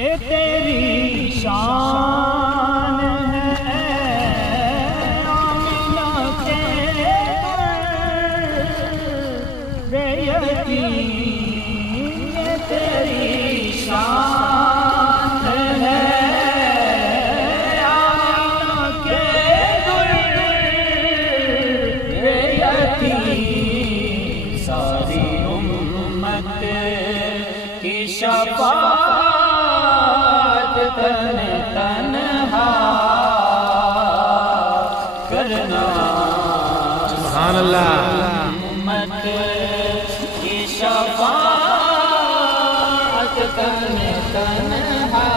کہ تیری شان ہے آمنہ کے یتیم، یہ تیری شان ہے آمنہ کے یتیم، ساری امت کی شفاعت تنہا کرنا، سبحان اللہ، امت کی شفاعت تنہا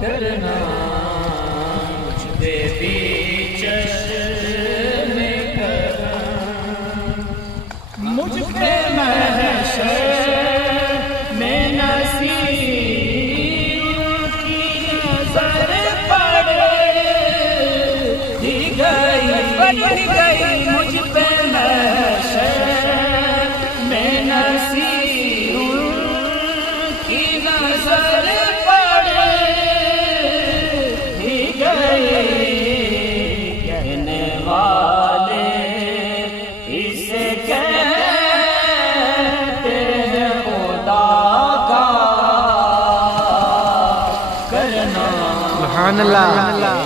کرنا، مجھ پہ بھی چشم کرم، مجھ پہ محشر میں نصیب کی نظر پڑ گئی، مجھ پہ محشر میں نصیب کی نظر پڑ گئی، کہنے والے اسے کہتے ہیں خدا کا کرنا، سبحان اللہ۔